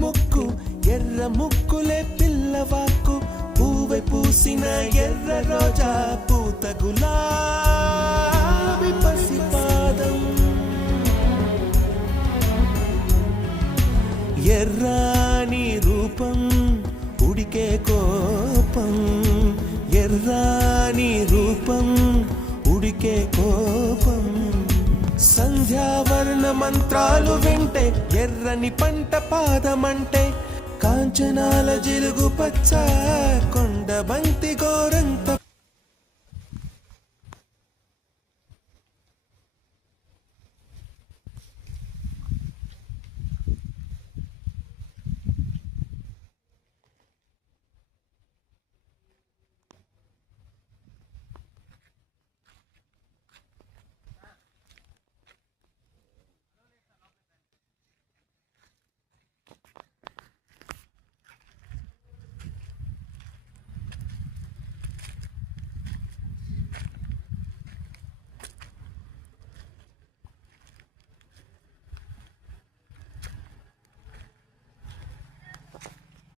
ముక్కు ఎర్ర ముక్కులే పిల్లవాకు పూవై పూసిన ఎర్ర రోజా పూత గులాబీ పసిపాదం ఎర్రాని రూపం ఉడికే కోపం ఎర్రాని రూపం ఉడికే కోపం సంధ్యావర్ణ మంత్రాలు వింటే ఎర్రని పంట పాదమంటే కాంచనాల జిలుగు పచ్చ కొండ బంతి గోరంగ